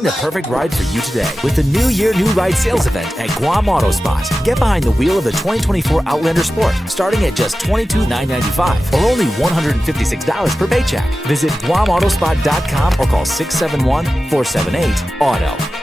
Find the perfect ride for you today with the New Year New Ride sales event at Guam Auto Spot. Get behind the wheel of the 2024 Outlander Sport starting at just $22,995 or only $156 per paycheck. Visit GuamAutospot.com or call 671-478-AUTO.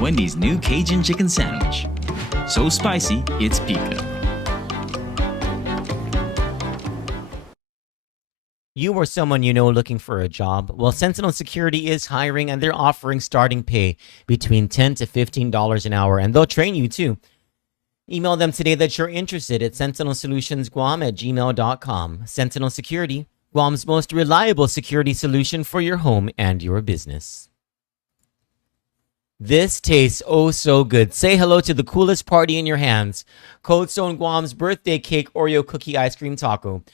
Wendy's new Cajun chicken sandwich. So spicy, it's pica. You or someone you know looking for a job? Well, Sentinel Security is hiring and they're offering starting pay between $10 to $15 an hour, and they'll train you too. Email them today that you're interested at sentinelsolutionsguam@gmail.com. Sentinel Security, Guam's most reliable security solution for your home and your business. This tastes oh so good. Say hello to the coolest party in your hands. Cold Stone Guam's birthday cake Oreo cookie ice cream taco.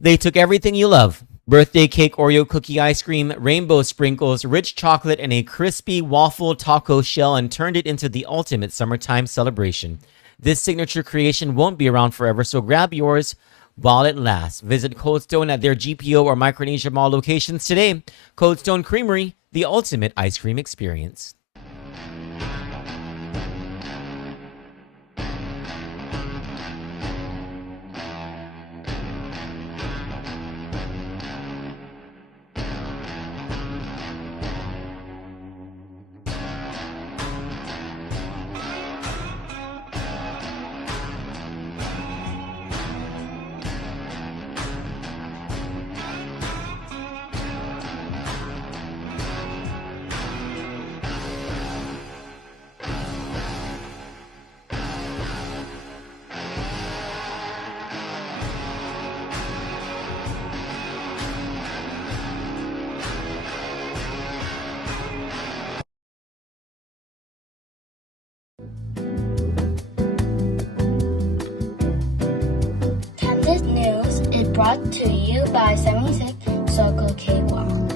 They took everything you love. Birthday cake Oreo cookie ice cream, rainbow sprinkles, rich chocolate, and a crispy waffle taco shell and turned it into the ultimate summertime celebration. This signature creation won't be around forever, so grab yours while it lasts. Visit Cold Stone at their GPO or Micronesia Mall locations today. Cold Stone Creamery, the ultimate ice cream experience. This news is brought to you by 76 Circle K Guam.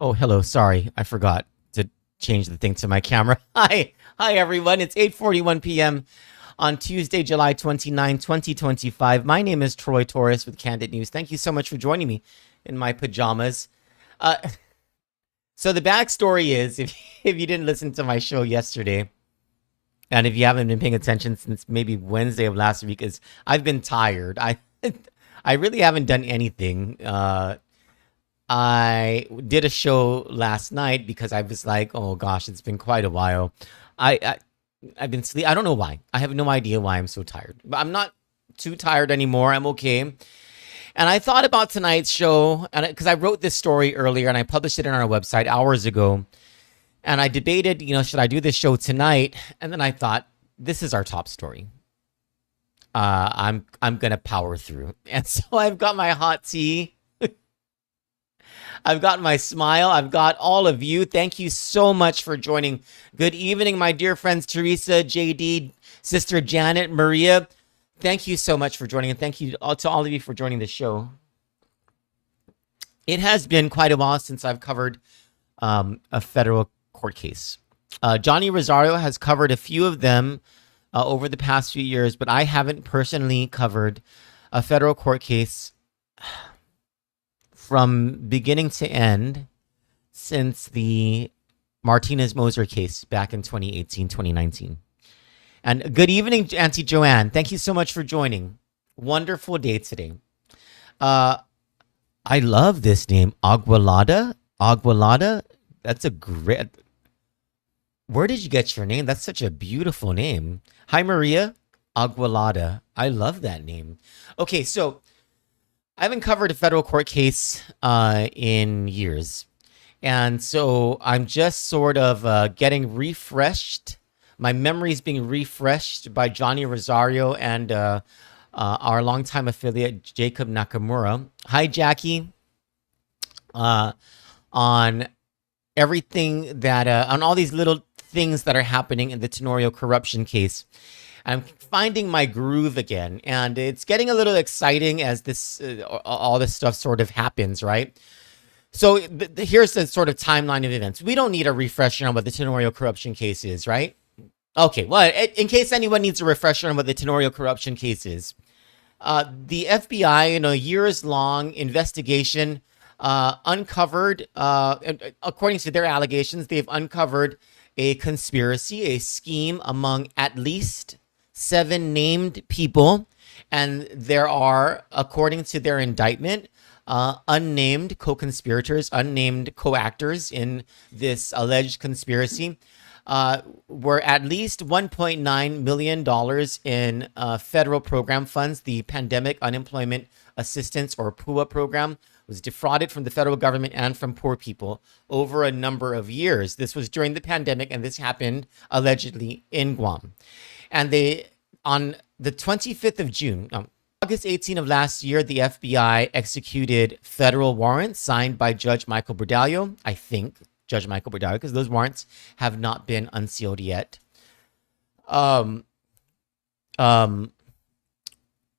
Oh, hello. Sorry, I forgot to change the thing to my camera. Hi, everyone. It's 8:41 p.m. on Tuesday, July 29, 2025. My name is Troy Torres with Kandit News. Thank you so much for joining me in my pajamas. So the backstory is, if you didn't listen to my show yesterday, and if you haven't been paying attention since maybe Wednesday of last week, is I've been tired. I really haven't done anything. I did a show last night because I was like, oh gosh, it's been quite a while. I've been sleep. I don't know why. I have no idea why I'm so tired. But I'm not too tired anymore. I'm okay. And I thought about tonight's show, and because I wrote this story earlier and I published it on our website hours ago. And I debated, should I do this show tonight? And then I thought, this is our top story. I'm gonna power through. And so I've got my hot tea. I've got my smile. I've got all of you. Thank you so much for joining. Good evening, my dear friends, Teresa, JD, Sister Janet, Maria. Thank you so much for joining, and thank you to all of you for joining the show. It has been quite a while since I've covered a federal court case. Johnny Rosario has covered a few of them over the past few years, but I haven't personally covered a federal court case from beginning to end since the Martinez-Moser case back in 2018, 2019. And good evening, Auntie Joanne. Thank you so much for joining. Wonderful day today. I love this name, Aguilada. Aguilada. That's a great... Where did you get your name? That's such a beautiful name. Hi, Maria. Aguilada. I love that name. Okay, so I haven't covered a federal court case in years. And so I'm just sort of getting refreshed. My memory's being refreshed by Johnny Rosario and our longtime affiliate, Jacob Nakamura. Hi, Jackie. On everything that, on all these little things that are happening in the Tenorio Corruption Case. I'm finding my groove again, and it's getting a little exciting as this all this stuff sort of happens, right? So here's the sort of timeline of events. We don't need a refresher on what the Tenorio Corruption Case is, right? Okay, well, in case anyone needs a refresher on what the Tenorio Corruption Case is, the FBI, in a years-long investigation, uncovered, according to their allegations, they've uncovered a conspiracy, a scheme among at least 7 named people, and there are, according to their indictment, unnamed co-conspirators, unnamed co-actors in this alleged conspiracy, were at least $1.9 million in federal program funds. The Pandemic Unemployment Assistance, or PUA program, was defrauded from the federal government and from poor people over a number of years. This was during the pandemic, and this happened allegedly in Guam. And on the 25th of June, August 18 of last year, the FBI executed federal warrants signed by Judge Michael Bordallo, I think, Judge Michael Bordallo, because those warrants have not been unsealed yet. They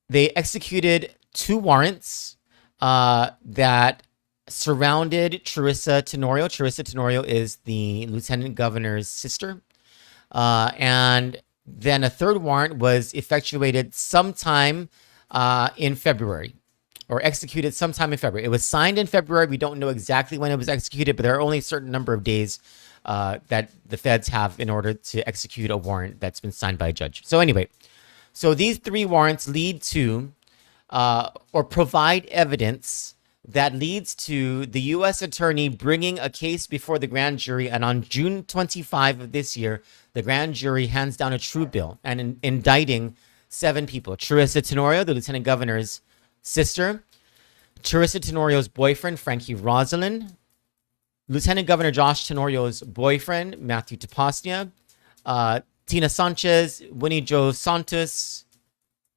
executed 2 warrants that surrounded Teresa Tenorio. Teresa Tenorio is the lieutenant governor's sister. And then a 3rd warrant was effectuated sometime in February, or executed sometime in February. It was signed in February. We don't know exactly when it was executed, but there are only a certain number of days that the feds have in order to execute a warrant that's been signed by a judge. So anyway, so these 3 warrants lead to or provide evidence that leads to the U.S. attorney bringing a case before the grand jury. And on June 25 of this year, the grand jury hands down a true bill and indicting 7 people. Teresa Tenorio, the lieutenant governor's sister, Teresa Tenorio's boyfriend, Frankie Rosalin, Lieutenant Governor Josh Tenorio's boyfriend, Matthew Tapasnia, Tina Sanchez, Winnie Jo Santos,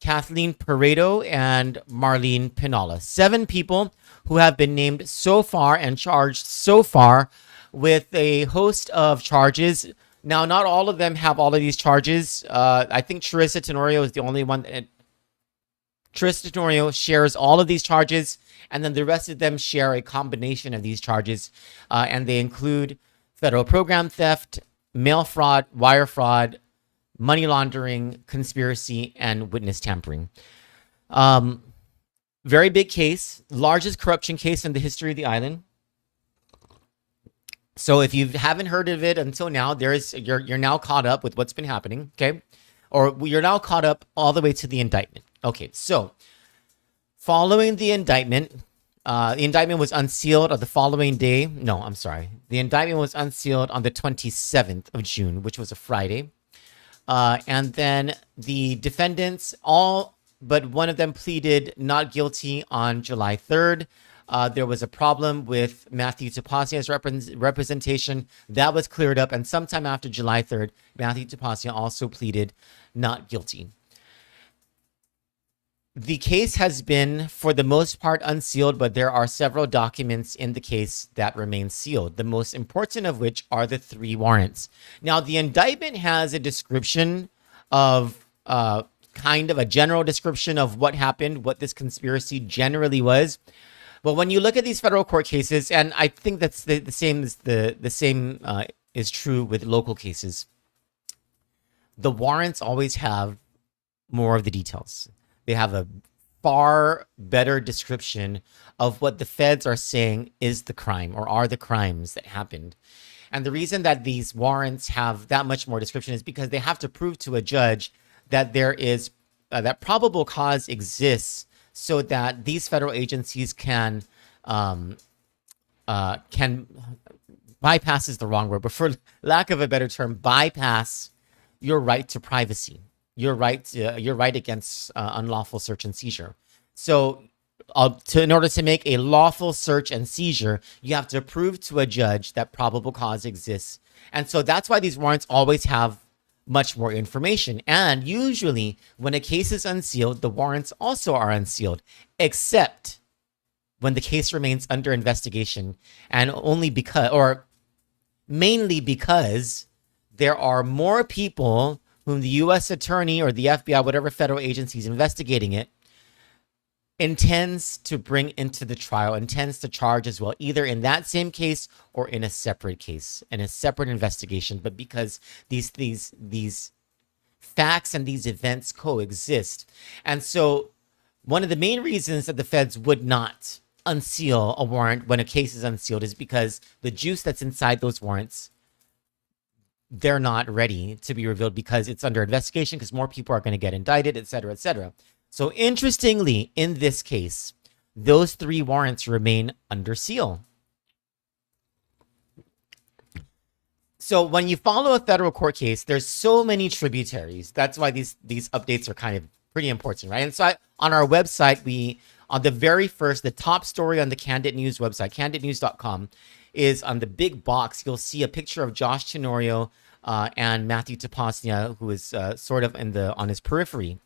Kathleen Paredo, and Marlene Pinola. 7 people who have been named so far and charged so far with a host of charges. Now, not all of them have all of these charges. I think Teresa Tenorio is the only one that... Teresa Tenorio shares all of these charges, and then the rest of them share a combination of these charges, and they include federal program theft, mail fraud, wire fraud, money laundering, conspiracy, and witness tampering. Very big case, largest corruption case in the history of the island. So if you haven't heard of it until now, you're now caught up with what's been happening, okay? Or you're now caught up all the way to the indictment. Okay, so following the indictment was unsealed on the following day. No, I'm sorry. The indictment was unsealed on the 27th of June, which was a Friday. And then the defendants, all but one of them, pleaded not guilty on July 3rd. There was a problem with Matthew Tapasnia's representation. That was cleared up. And sometime after July 3rd, Matthew Tapasnia also pleaded not guilty. The case has been, for the most part, unsealed, but there are several documents in the case that remain sealed, the most important of which are the 3 warrants. Now, the indictment has a description of kind of a general description of what happened, what this conspiracy generally was. But when you look at these federal court cases, and I think that's the same as the same is true with local cases, the warrants always have more of the details. They have a far better description of what the feds are saying is the crime or are the crimes that happened. And the reason that these warrants have that much more description is because they have to prove to a judge that there is that probable cause exists, so that these federal agencies can bypass is the wrong word, but for lack of a better term, bypass your right to privacy, your right against unlawful search and seizure. So in order to make a lawful search and seizure, you have to prove to a judge that probable cause exists. And so that's why these warrants always have much more information. And usually when a case is unsealed, the warrants also are unsealed, except when the case remains under investigation, and only because, or mainly because, there are more people whom the U.S. attorney or the FBI, whatever federal agency is investigating it, intends to bring into the trial, intends to charge as well, either in that same case or in a separate case, in a separate investigation. But because these facts and these events coexist. And so one of the main reasons that the feds would not unseal a warrant when a case is unsealed is because the juice that's inside those warrants, they're not ready to be revealed because it's under investigation, because more people are going to get indicted, et cetera, et cetera. So interestingly, in this case, those 3 warrants remain under seal. So when you follow a federal court case, there's so many tributaries. That's why these updates are kind of pretty important, right? And so on our website, on the very first, the top story on the Kandit News website, kanditnews.com, is on the big box. You'll see a picture of Josh Tenorio and Matthew Tapasnia, who is sort of on his periphery.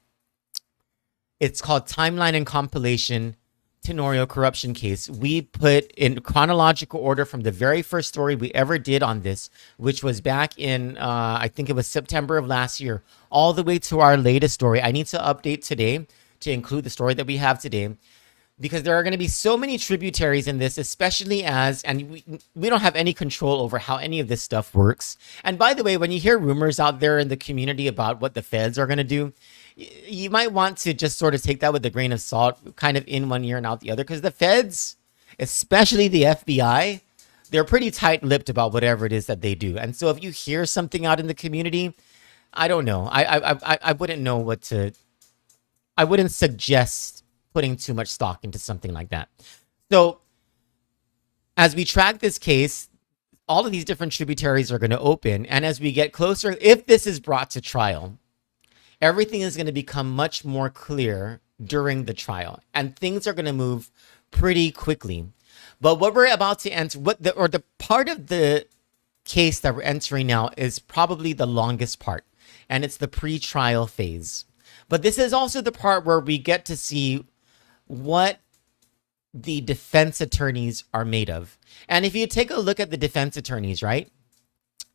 It's called Timeline and Compilation, Tenorio Corruption Case. We put in chronological order from the very first story we ever did on this, which was back in, I think it was September of last year, all the way to our latest story. I need to update today to include the story that we have today, because there are going to be so many tributaries in this, especially and we don't have any control over how any of this stuff works. And by the way, when you hear rumors out there in the community about what the feds are going to do, you might want to just sort of take that with a grain of salt, kind of in one ear and out the other, because the feds, especially the FBI, they're pretty tight-lipped about whatever it is that they do. And so if you hear something out in the community, I don't know. I wouldn't know what to... I wouldn't suggest putting too much stock into something like that. So as we track this case, all of these different tributaries are going to open. And as we get closer, if this is brought to trial, everything is going to become much more clear during the trial, and things are going to move pretty quickly. But what we're about to enter, the part of the case that we're entering now is probably the longest part, and it's the pre-trial phase. But this is also the part where we get to see what the defense attorneys are made of. And if you take a look at the defense attorneys, right,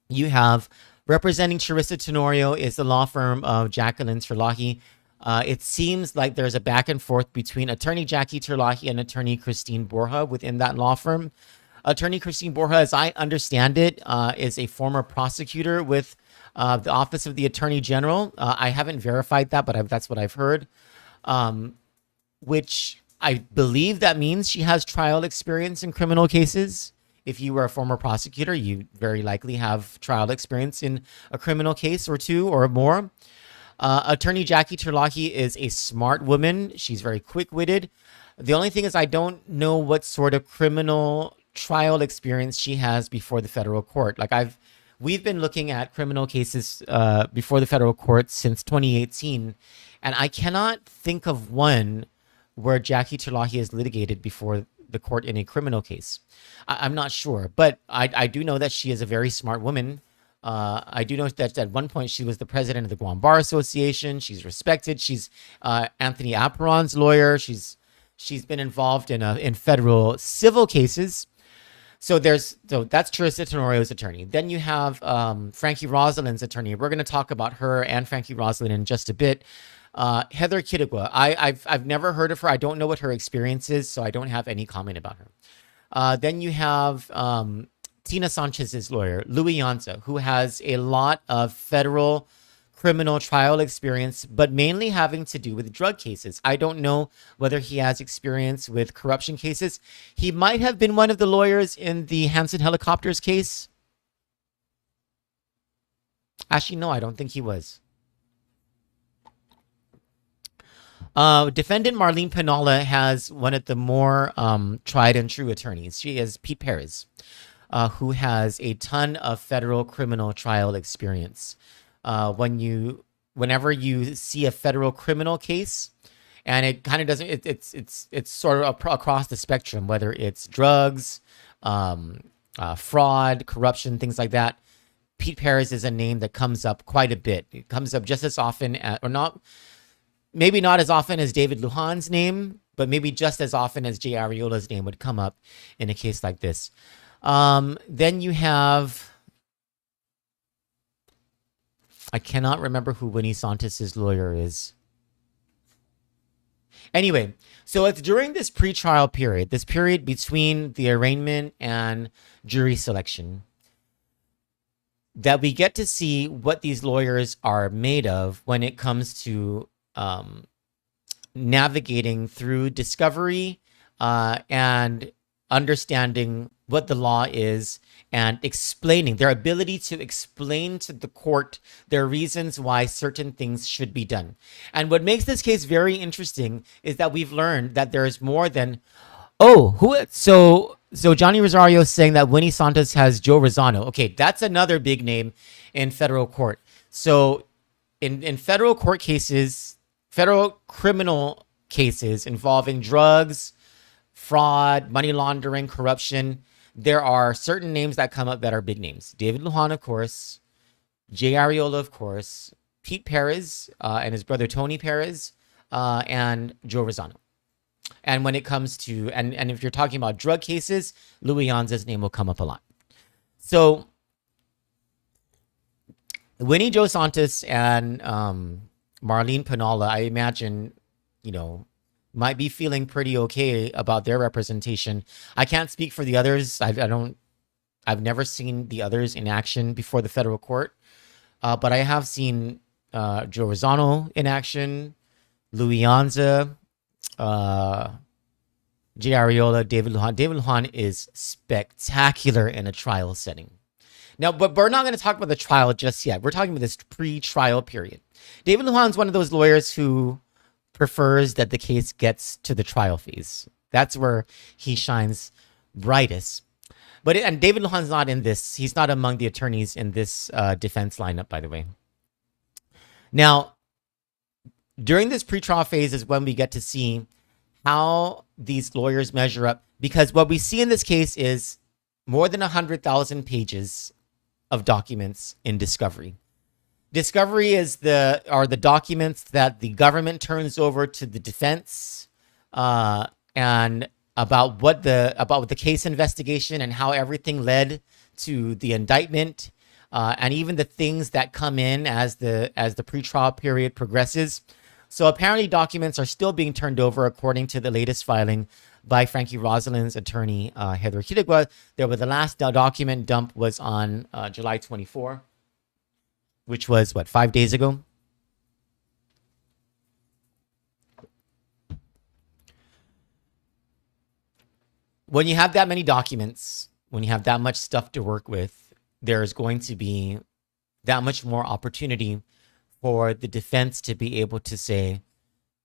you have representing Charissa Tenorio is the law firm of Jacqueline Terlahi. It seems like there's a back and forth between attorney Jackie Terlahi and attorney Christine Borja within that law firm. Attorney Christine Borja, as I understand it, is a former prosecutor with the Office of the Attorney General. I haven't verified that, but that's what I've heard, which I believe that means she has trial experience in criminal cases. If you were a former prosecutor, you very likely have trial experience in a criminal case or two or more. Attorney Jackie Terlahi is a smart woman. She's very quick-witted. The only thing is I don't know what sort of criminal trial experience she has before the federal court. We've been looking at criminal cases before the federal court since 2018, and I cannot think of one where Jackie Terlahi is litigated before the court in a criminal case. I'm not sure, but I do know that she is a very smart woman. I do know that at one point she was the president of the Guam Bar Association. She's respected. She's Anthony Aperon's lawyer. She's been involved in federal civil cases. So that's Charissa Tenorio's attorney. Then you have Frankie Rosalin's attorney. We're going to talk about her and Frankie Rosalin in just a bit. Heather Quitugua. I've never heard of her. I don't know what her experience is, so I don't have any comment about her. Then you have Tina Sanchez's lawyer, Louis Yanza, who has a lot of federal criminal trial experience, but mainly having to do with drug cases. I don't know whether he has experience with corruption cases. He might have been one of the lawyers in the Hansen Helicopters case. Actually, no, I don't think he was. Defendant Marlene Pinola has one of the more tried and true attorneys. She is Pete Perez, who has a ton of federal criminal trial experience. Whenever you see a federal criminal case, and it kind of doesn't, it's sort of across the spectrum, whether it's drugs, fraud, corruption, things like that. Pete Perez is a name that comes up quite a bit. It comes up just as often, maybe not as often as David Lujan's name, but maybe just as often as Jay Arriola's name would come up in a case like this. Then you have, I cannot remember who Winnie Santos's lawyer is. Anyway, so it's during this pretrial period, this period between the arraignment and jury selection, that we get to see what these lawyers are made of when it comes to navigating through discovery and understanding what the law is and explaining their ability to explain to the court their reasons why certain things should be done. And what makes this case very interesting is that we've learned that there is more than, so Johnny Rosario is saying that Winnie Santos has Joe Rosano. Okay, that's another big name in federal court. So in federal court cases, federal criminal cases involving drugs, fraud, money laundering, corruption, there are certain names that come up that are big names. David Lujan, of course, Jay Arriola, of course, Pete Perez and his brother Tony Perez, and Joe Rosano. And when it comes to, and if you're talking about drug cases, Louis Yanza's name will come up a lot. So Winnie Joe Santos and Marlene Pinola, I imagine, might be feeling pretty okay about their representation. I can't speak for the others. I've never seen the others in action before the federal court, but I have seen Joe Rosano in action, Louis Yanza, Jay Arriola, David Lujan. David Lujan is spectacular in a trial setting. Now, but we're not going to talk about the trial just yet. We're talking about this pre-trial period. David Lujan is one of those lawyers who prefers that the case gets to the trial phase. That's where he shines brightest. And David Lujan's not in this. He's not among the attorneys in this defense lineup, by the way. Now, during this pretrial phase is when we get to see how these lawyers measure up, because what we see in this case is more than 100,000 pages of documents in discovery. Discovery are the documents that the government turns over to the defense and about what the case investigation and how everything led to the indictment, and even the things that come in as the pretrial period progresses. So apparently documents are still being turned over according to the latest filing by Frankie Rosalin's attorney, Heather Quitugua. The last document dump was on July 24, which was, 5 days ago? When you have that many documents, when you have that much stuff to work with, there's going to be that much more opportunity for the defense to be able to say,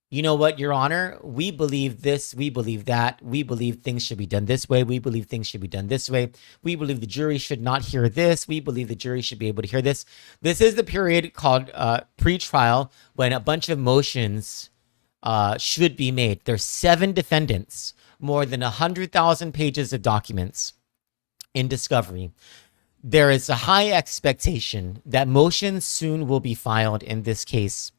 you know what, Your Honor, we believe this, we believe that, we believe things should be done this way, we believe things should be done this way, we believe the jury should not hear this, we believe the jury should be able to hear this. This is the period called pre-trial, when a bunch of motions should be made. There's 7 defendants, more than 100,000 pages of documents in discovery. There is a high expectation that motions soon will be filed in this case,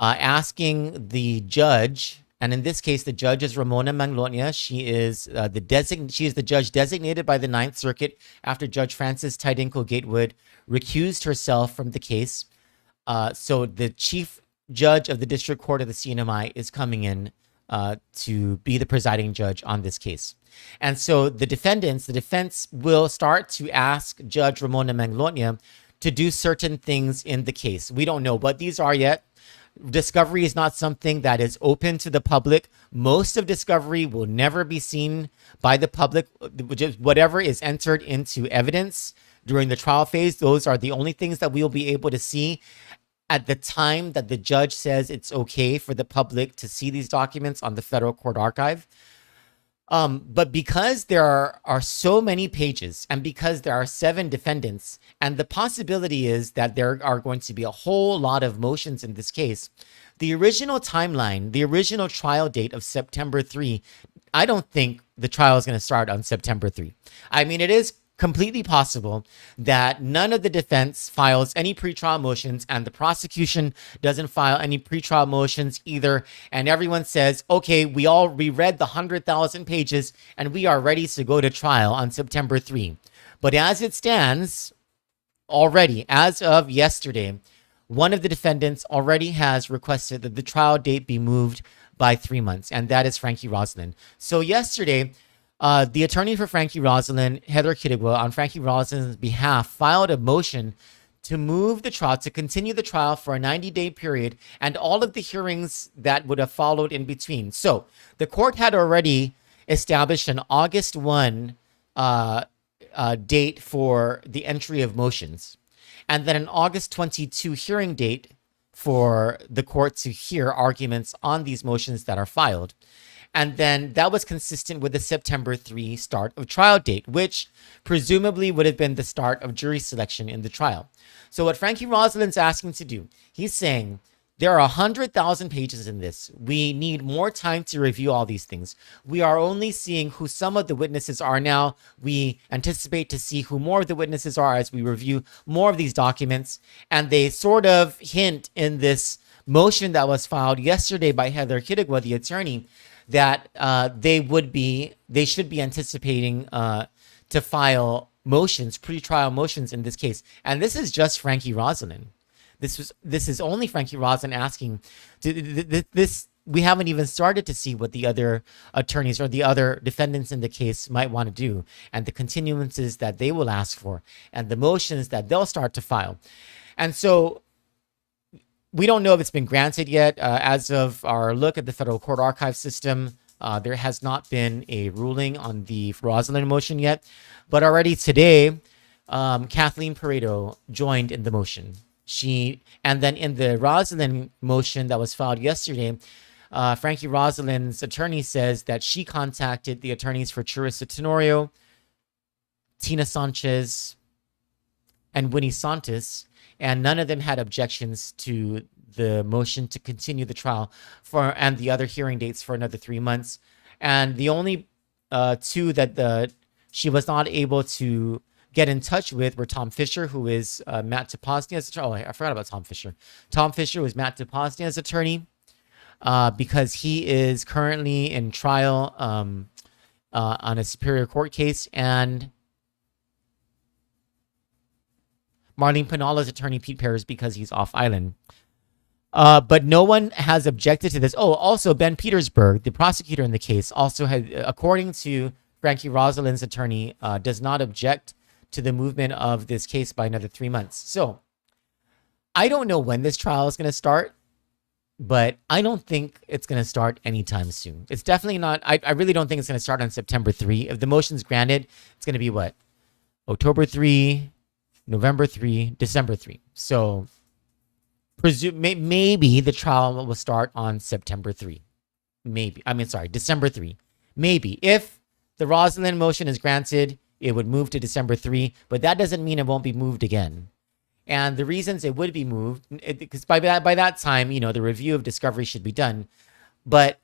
asking the judge, and in this case, the judge is Ramona Manglonia. She is the judge designated by the Ninth Circuit after Judge Frances Tidinko Gatewood recused herself from the case. So the chief judge of the district court of the CNMI is coming in to be the presiding judge on this case. And so the defense will start to ask Judge Ramona Manglonia to do certain things in the case. We don't know what these are yet. Discovery is not something that is open to the public. Most of discovery will never be seen by the public. Whatever is entered into evidence during the trial phase, those are the only things that we will be able to see at the time that the judge says it's okay for the public to see these documents on the federal court archive. But because there are so many pages, and because there are 7 defendants, and the possibility is that there are going to be a whole lot of motions in this case, the original timeline, the original trial date of September 3, I don't think the trial is going to start on September 3. I mean, it is completely possible that none of the defense files any pretrial motions and the prosecution doesn't file any pretrial motions either. And everyone says, okay, we read the 100,000 pages and we are ready to go to trial on September 3. But as it stands already, as of yesterday, one of the defendants already has requested that the trial date be moved by 3 months, and that is Frankie Rosalin. So yesterday, the attorney for Frankie Rosalin, Heather Quitugua, on Frankie Rosalin's behalf, filed a motion to move the trial, to continue the trial for a 90-day period, and all of the hearings that would have followed in between. So the court had already established an August 1 date for the entry of motions, and then an August 22 hearing date for the court to hear arguments on these motions that are filed. And then that was consistent with the September 3 start of trial date, which presumably would have been the start of jury selection in the trial. So what Frankie Rosalin's asking to do, he's saying, there are 100,000 pages in this. We need more time to review all these things. We are only seeing who some of the witnesses are now. We anticipate to see who more of the witnesses are as we review more of these documents. And they sort of hint in this motion that was filed yesterday by Heather Quitugua, the attorney, that they should be anticipating to file motions, pretrial motions in this case. And this is just Frankie Rosalin. This is only Frankie Rosalin asking this. We haven't even started to see what the other attorneys or the other defendants in the case might want to do, and the continuances that they will ask for, and the motions that they'll start to file. And so we don't know if it's been granted yet. As of our look at the federal court archive system, there has not been a ruling on the Rosalin motion yet. But already today, Kathleen Pareto joined in the motion. And then in the Rosalin motion that was filed yesterday, Frankie Rosalin's attorney says that she contacted the attorneys for Charissa Tenorio, Tina Sanchez, and Winnie Santos, and none of them had objections to the motion to continue the trial and the other hearing dates for another 3 months. And the only 2 that she was not able to get in touch with were Tom Fisher, who is Matt Topoznia's attorney. Oh, I forgot about Tom Fisher. Tom Fisher was Matt Topoznia's attorney because he is currently in trial on a Superior Court case, and Marlene Pinala's attorney, Pete Perez, because he's off island. But no one has objected to this. Oh, also Ben Petersburg, the prosecutor in the case, also had, according to Frankie Rosalin's attorney, does not object to the movement of this case by another 3 months. So I don't know when this trial is going to start, but I don't think it's going to start anytime soon. It's definitely not. I really don't think it's going to start on September 3. If the motion's granted, it's going to be what? October 3, November 3, December 3. So maybe the trial will start on September 3. December 3. Maybe. If the Rosalin motion is granted, it would move to December 3, but that doesn't mean it won't be moved again. And the reasons it would be moved, because by that time, the review of discovery should be done. But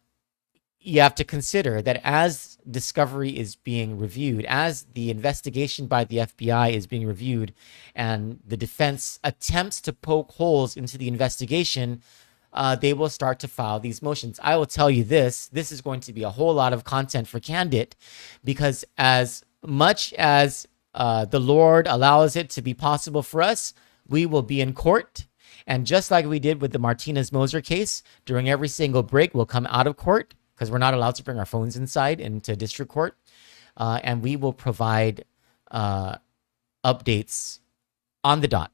you have to consider that as discovery is being reviewed, as the investigation by the FBI is being reviewed, and the defense attempts to poke holes into the investigation, they will start to file these motions. I will tell you this is going to be a whole lot of content for Kandit, because as much as the Lord allows it to be possible for us, we will be in court, And just like we did with the Martinez-Moser case, during every single break, we'll come out of court because we're not allowed to bring our phones inside into district court. And we will provide updates on the dot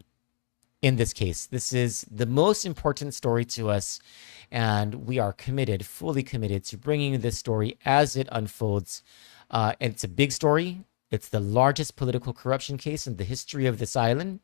in this case. This is the most important story to us, and we are committed, fully committed to bringing this story as it unfolds. And it's a big story. It's the largest political corruption case in the history of this island,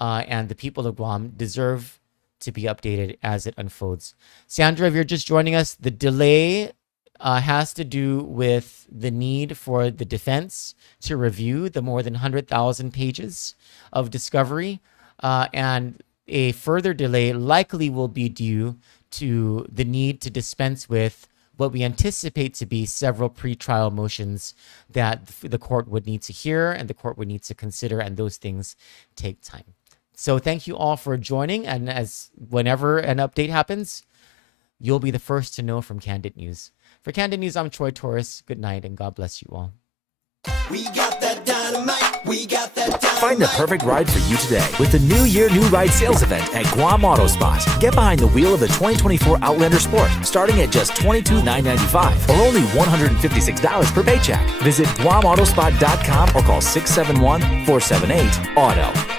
and the people of Guam deserve to be updated as it unfolds. Sandra, if you're just joining us, the delay has to do with the need for the defense to review the more than 100,000 pages of discovery, and a further delay likely will be due to the need to dispense with what we anticipate to be several pretrial motions that the court would need to hear and the court would need to consider, and those things take time. So thank you all for joining, and as whenever an update happens, you'll be the first to know from Kandit News. For Kandit News, I'm Troy Torres. Good night, and God bless you all. We got that dynamite. We got that dynamite. Find the perfect ride for you today with the New Year New Ride sales event at Guam Auto Spot. Get behind the wheel of the 2024 Outlander Sport, starting at just $22,995 or only $156 per paycheck. Visit GuamAutospot.com or call 671-478-AUTO.